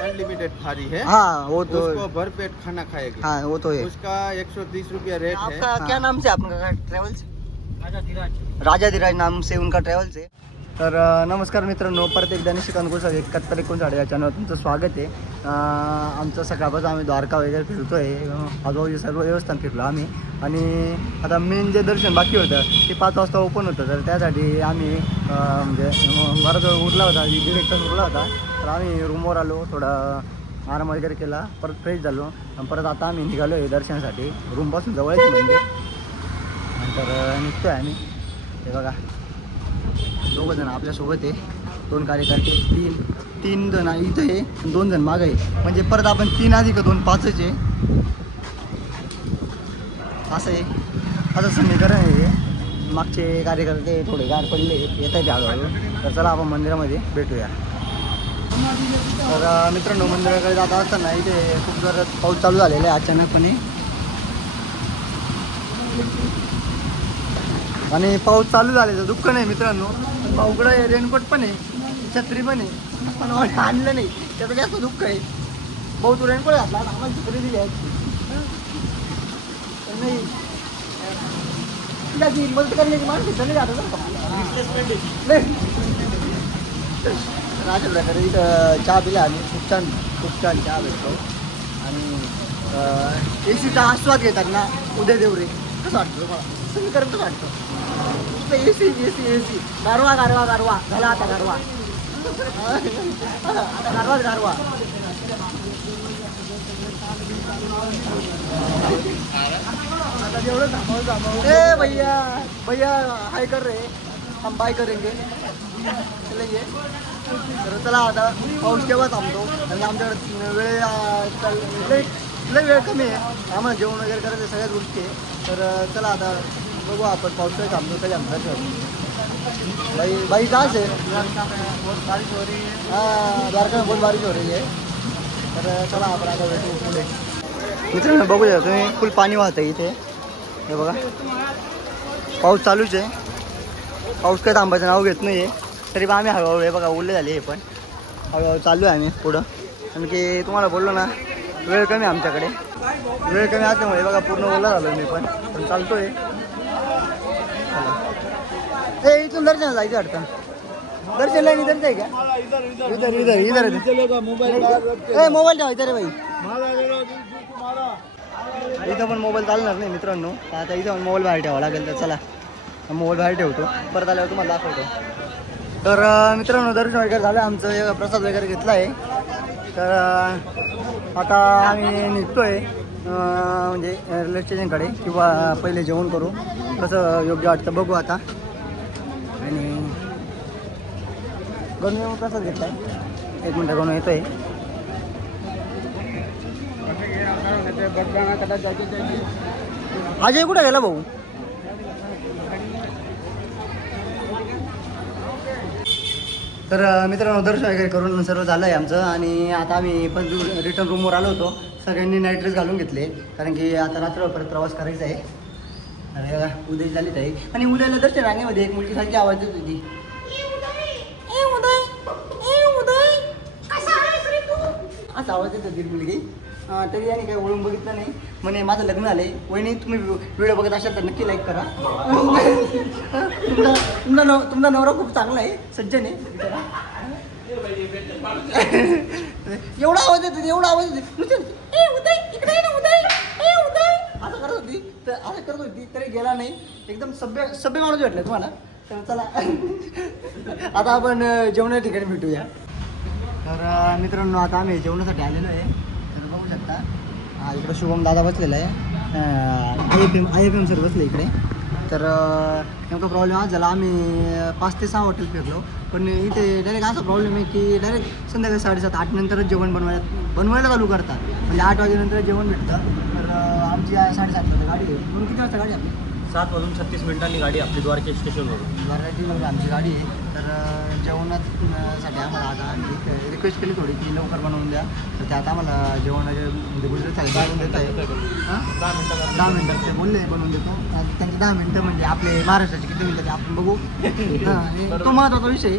Unlimited थाली है। हाँ वो तो उसको भरपेट खाना खाएगी। हाँ वो तो है। उसका 130 रुपया रेट है। आपका क्या नाम से आपका ट्रॅव्हल्स? राजाधिराज नाम से उनका ट्रॅव्हल्स आहे। तर नमस्कार मित्रांनो, परत एकदा निशिक अनुकूल 71 या चॅनलवर तुमचं स्वागत आहे। आमचं सकाळपासून आम्ही द्वारका वगैरे फिरतो आहे, आजूबाजूचे सर्व देवस्थान फिरलो आम्ही। आणि आता मेन जे दर्शन बाकी होतं ते 5 वाजता ओपन होतं, तर त्यासाठी आम्ही म्हणजे बराच वेळ उरला होता, 1.5 तास उरला होता। तर आम्ही रूमवर आलो, थोडा आराम वगैरे केला, परत फ्रेश झालो आणि परत आता आम्ही निघालो आहे दर्शनासाठी। रूमपासून जवळच म्हणजे नंतर निघतो आहे आम्ही। हे बघा 2 जण आपल्यासोबत आहे, 2 कार्यकर्ते, 3 जण इथं आहे, 2 जण मागं आहे, म्हणजे परत आपण 3 अधिक 2 5च आहे, असं आहे। असं समीकरण आहे। मागचे कार्यकर्ते थोडे गाड पडले, येत आहेत हळूहळू। तर चला आपण मंदिरामध्ये भेटूया। तर मित्रांनो, मंदिराकडे जात असताना इथे खूप जोरात पाऊस चालू झालेला आहे अचानकपणे, आणि पाऊस चालू झाल्याचं दुःख नाही मित्रांनो, भाऊकडे रेनकोट पण आहे, छत्री पण आहे, पण आणलं नाही, त्याचं जास्त दुःख आहे। भाऊ तू रेनकोट घातला, आम्हाला छत्री दिली आहे नाही, त्याची मदत करण्याची माणसं चालली जातात नाही। अशा प्रकारे इथं चहा पिला आणि खूप छान चहा भेटतो। आणि एसीचा आस्वाद घेतात ना उदय देवरे, कसं वाटतं तुम्हाला? समीकरण कसं वाटतं? एसी गारवा झाला आता गारवा, आता गारवा। आता जेवढं थांबव ए भैया हाय कर रे, हम बाय करेंगे चलेंगे। तर चला आता पाऊस केव्हा थांबतो, आणि आमच्याकडे लय वेळ कमी आहे, आम्हाला जेवण वगैरे करायचं सगळ्याच गोष्टी आहे। तर चला आता बघू आपण पाऊस काय थांबतो कधी आमचं। बाई कहाँ से? बारिश हो रही है। हाँ, द्वारका में बहुत बारिश हो रही है। तर चला आपण आता भेटू पुढे। मित्रांनो बघू या तुम्ही, फुल पाणी वाहतं इथे, हे बघा पाऊस चालूच आहे, पाऊस काय थांबायचं नाव घेत नाही आहे। तरी पण आम्ही हळूहळू, हे बघा ओले झाले, हे पण हळूहळू चालू आहे आम्ही पुढं, कारण की तुम्हाला बोललो ना वेळ कमी आमच्याकडे, वेळ कमी असल्यामुळे बघा पूर्ण ओला झालो मी पण चालतोय। ए इथून दर्शन जायचं वाटतं, दर्शन लाईन इधर आहे का? इधर मोबाईल ठेवायचा रे भाई, इथं पण मोबाईल चालणार नाही मित्रांनो, आता इथं पण मोबाईल बाहेर ठेवावा लागेल। तर चला मोबाईल बाहेर ठेवतो, परत आल्यावर तुम्हाला दाखवतो। तर मित्रांनो दर्शन वगैरे झालं आमचं, प्रसाद वगैरे घेतला आहे। तर आता आम्ही निघतो आहे म्हणजे रेल्वे स्टेशनकडे, किंवा पहिले जेवण करू, कसं योग्य वाटतं बघू आता। आणि गणू प्रसाद घेतला आहे, 1 मिनटं गणू येतो आहे। अजय कुठे गेला भाऊ? तर मित्रांनो दर्शन वगैरे करून सर्व झालं आहे आमचं, आणि आता आम्ही पण रिटर्न रूमवर आलो होतो। सगळ्यांनी नाईट ड्रेस घालून घेतले, कारण की आता रात्रभर परत प्रवास करायचा आहे। अरे उद्या झालीच आहे, आणि उद्याला दर्शन रांगेमध्ये एक मुलगी खाली आवाज येत होती, असा आवाज येत होती मुलगी। तरी याने काही वळून बघितलं नाही, म्हणे माझं लग्न झालंय। वहिनी तुम्ही व्हिडिओ बघत असाल तर नक्की लाईक करा। तुमचा नवरा खूप चांगला आहे, सज्जन आहे। एवढा आवाज येतो, एवढा आवाज येतो, असं करत होती तरी गेला नाही, एकदम सभ्य माणूस भेटला तुम्हाला। तर चला आता आपण जेवणाच्या ठिकाणी भेटूया। तर मित्रांनो आता आम्ही जेवणासाठी आलेलो आहे, तर बघू शकता इकडं शुभम दादा बसलेला आहे, IFM सर बसले इकडे। तर नेमका प्रॉब्लेम आज झाला, आम्ही 5 ते 6 हॉटेल फिरलो, पण इथे डायरेक्ट असा प्रॉब्लेम आहे की डायरेक्ट संध्याकाळी 7:30-8 नंतरच जेवण बनवायला चालू करतात, म्हणजे 8 वाजेनंतर जेवण भेटतं। तर आमची 7:30 वाजता गाडी आहे, म्हणून किती वाजता गाडी आपली? 7:36 गाडी आपली द्वारका स्टेशनवरून आमची गाडी आहे। तर जेवणासाठी आम्हाला आता एक रिक्वेस्ट केली थोडी की लवकर बनवून द्या, तर त्यात आम्हाला जेवण म्हणजे गुजरात थाली बनवून देत आहे। 10 मिनटात ते बोलले बनवून देतो, त्यांचे 10 मिनटं म्हणजे आपले महाराष्ट्राचे किती मिनटं ते आपण बघू। आणि तो महत्त्वाचा विषय,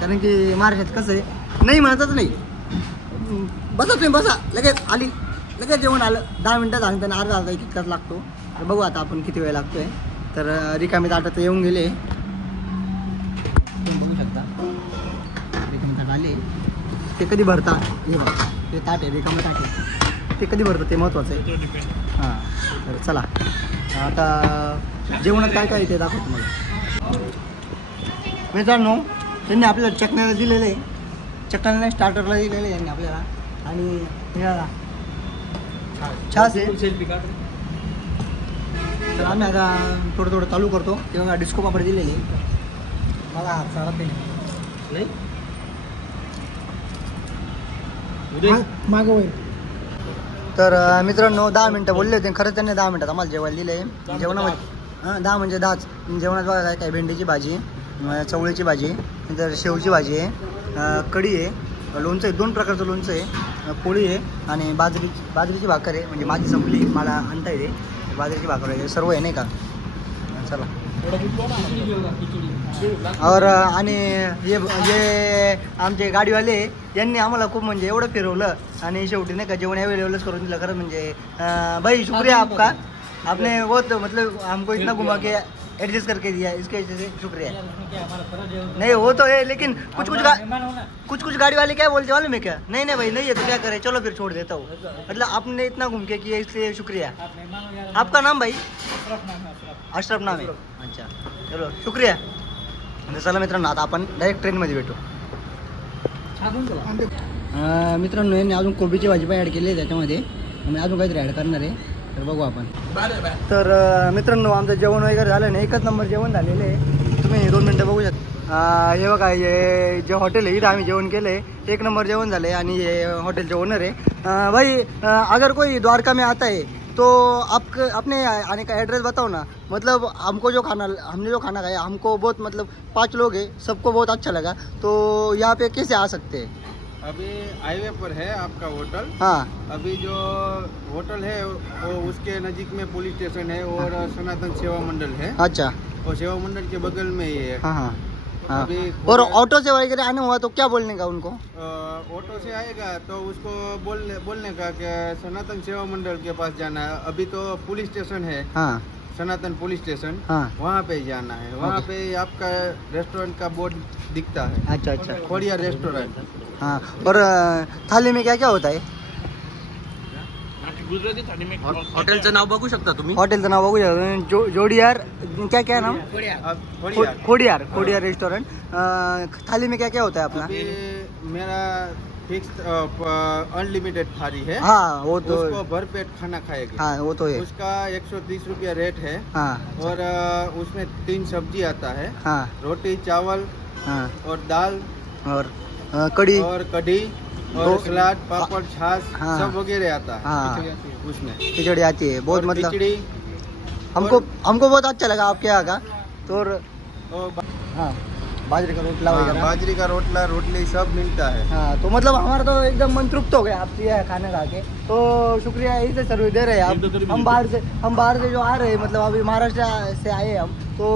कारण की महाराष्ट्रात कसं आहे, नाही म्हणतच नाही, बसा तुम्ही बसा, लगेच आली, लगेच जेवण आलं. 10 मिनटं सांगताना अर्धा अर्धा 1 तास लागतो. तर बघू आता आपण किती वेळ लागतोय. तर रिकामी ताटात येऊन गेले, तुम्ही बघू शकता रिकामी ताट आले. ते कधी भरता हे बघा, ते ताट आहे रिकामी ताट आहे, ते कधी भरतं ते महत्त्वाचं आहे. हां तर चला आता जेवणात काय काय ते दाखवतो तुम्हाला. मित्रांनो त्यांनी आपल्याला चटण्याला दिलेलं आहे, चटण्याला स्टार्टरला दिलेलं आहे त्यांनी आपल्याला. आणि हे छास आहे. तर आम्ही आता थोडं थोडं चालू करतो. तेव्हा डिस्को पापड दिलेली मला हात चालत नाही मागं होईल. तर मित्रांनो 10 मिनटं बोलले होते, खरंच त्यांनी 10 मिनटात आम्हाला जेवायला दिलं आहे. जेवणामध्ये 10 म्हणजे 10च. जेवणात बघा काय काय, भेंडीची भाजी, चवळीची भाजी, नंतर शेवची भाजी आहे, कढी आहे, लोणचं आहे, 2 प्रकारचं लोणचं आहे, पोळी आहे आणि बाजरीची भाकर आहे. म्हणजे माझी संपली, मला आणता येते बाजरीची भाकर आहे, सर्व आहे नाही का. चला और आणि हे आमचे गाडीवाले यांनी आम्हाला खूप म्हणजे एवढं फिरवलं आणि शेवटी नाही का जेवण अवेलेबलच करून दिलं. खरं म्हणजे भाई शुक्रिया आपका, आपने बहुत मतलब हमको इतना घुमा के एडजस्ट करके दिया, इसके वजह से शुक्रिया. नहीं वो तो है, लेकिन कुछ गाड़ी वाले क्या बोलते मालूम है क्या, नहीं नहीं भाई नहीं है तो क्या करे, चलो फिर छोड़ देता हूँ. मतलब आपने इतना घूम के किया इसलिए शुक्रिया. आपका नाम भाई? अशरफ नाम आहे. अच्छा चलो शुक्रिया. चला मित्रांनो आता आपण डायरेक्ट ट्रेनमध्ये भेटू. मित्रांनो यांनी अजून कोबीची भाजी पण ॲड केली आहे त्याच्यामध्ये, मी अजून काहीतरी ॲड करणार आहे, तर बघू आपण. तर मित्रांनो आमचं जेवण वगैरे झालं नाही, 1च नंबर जेवण झालेलं आहे. तुम्ही 2 मिनटं बघू शकता. हे बघा हे जे हॉटेल आहे इथं आम्ही जेवण केलं आहे, 1 नंबर जेवण झालं आहे. आणि हे हॉटेलचे ओनर आहे. भाई अगर कोई द्वारका में आता है तो अपने आने का एड्रेस बताओ ना. मतलब हमने जो खाना खाया हमको बहुत मतलब 5 लोग हैं, सबको बहुत अच्छा लगा. तो यहाँ पे कैसे आ सकते हैं? अभी हाईवे पर है आपका होटल. हाँ अभी जो होटल है वो उसके नजीक में पुलिस स्टेशन है और सनातन सेवा मंडल है. अच्छा. और सेवा मंडल के बगल में ही है. हाँ हाँ हाँ. अभी और ऑटो से वगैरह आना हुआ तो क्या बोलने का उनको? ऑटो से आएगा तो उसको बोलने का कि सनातन सेवा मंडल के पास जाना है. अभी तो पुलिस स्टेशन है. हाँ सनातन पुलिस स्टेशन. हाँ. वहाँ पे जाना है. वहाँ पे आपका रेस्टोरेंट का बोर्ड दिखता है. अच्छा अच्छा. खोड़िया रेस्टोरेंट. हाँ. और थाली में क्या क्या होता है? हॉटेलचं नाव बघू शकता तुम्ही. हॉटेलचं नाव बघू शकता, जोड़ियार क्या क्या नाम? खोड़ियार रेस्टोरेंट. थाली में क्या क्या होता है अपना? अभी मेरा फिक्स अनलिमिटेड थाली है. हाँ वो तो उसको भरपेट खाना खाएगी. हाँ वो तो है. उसका 130 रुपया रेट है. हाँ. और उसमें 3 सब्जी आता है. हाँ. रोटी चावल. हाँ. और दाल और कढ़ी और सलाद पापड़ छाछ. हाँ. सब वगैरह आता है. हाँ. उसमें खिचड़ी आती है बहुत, मतलब खिचड़ी. हमको बहुत अच्छा लगा आपके यहाँ का. तो हाँ बाजरे का रोटला वगैरह. बाजरी का रोटला रोटली सब मिलता है. हाँ तो मतलब हमारा तो एकदम मन तृप्त हो गया आपसे यह खाना खा के. तो शुक्रिया, यही से सर्विस दे रहे हैं आप. हम बाहर से जो आ रहे हैं, मतलब अभी महाराष्ट्र से आए हम, तो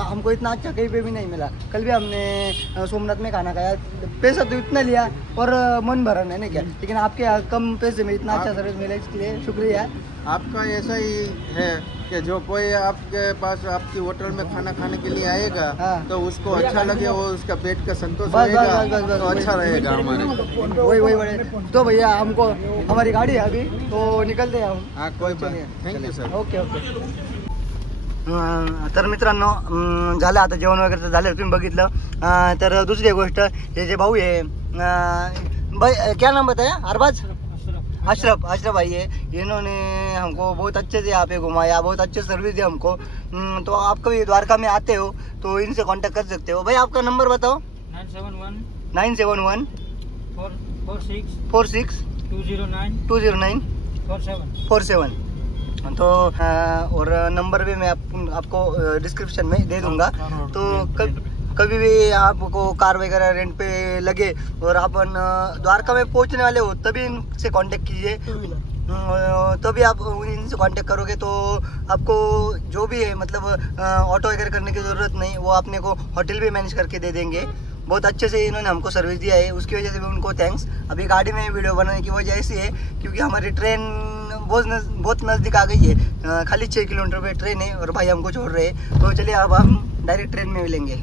हमको इतना अच्छा कहीं पे भी नहीं मिला. कल भी हमने सोमनाथ में खाना खाया, पैसा तो इतना लिया और मन भरा नहीं क्या, लेकिन आपके यहाँ कम पैसे में इतना अच्छा सर्विस मिला, इसके लिए शुक्रिया. आपका ऐसा ही है कि जो कोई आपके पास आपकी होटल में खाना खाने के लिए आएगा. हाँ. तो उसको अच्छा लगे, वो उसका पेट का संतोष बस होएगा तो अच्छा रहेगा हमारे. वही बड़े. तो भैया हमको हमारी गाड़ी है अभी, तो निकलते हैं हम. हाँ कोई बात. Thank you sir. Okay okay. तर मित्रांनो झालं आता जेवण वगैरे तर झालं, तुम्ही बघितलं. तर दुसरी गोष्ट, हे जे भाऊ आहे भाई क्या नाम बताया? अरबाज. अशरफ भाई है. इन्होंने हमको बहुत अच्छे से यहाँ पे घुमाया, बहुत अच्छे सर्विस दी हमको. तो आप कभी द्वारका में आते हो तो इनसे कांटेक्ट कर सकते हो. भाई आपका नंबर बताओ. 971 46 209 47. तो और नंबर भी मैं आपको डिस्क्रिप्शन में दे दूंगा. तो कभी भी आपको कार वगैरह रेंट पे लगे और अपन द्वारका में पहुंचने वाले हो तभी इनसे कांटेक्ट कीजिए. तभी आप इनसे कांटेक्ट करोगे तो आपको जो भी है मतलब ऑटो वगैरह करने की ज़रूरत नहीं, वो अपने को होटल भी मैनेज करके दे देंगे. बहुत अच्छे से इन्होंने हमको सर्विस दिया है, उसकी वजह से भी उनको थैंक्स। अभी गाड़ी में वीडियो बनाने की वजह ऐसी है क्योंकि हमारी ट्रेन बहुत नज़दीक आ गई है, खाली 6 किलोमीटर पे ट्रेन है और भाई हमको छोड़ रहे हैं। तो चलिए अब हम डायरेक्ट ट्रेन में मिलेंगे।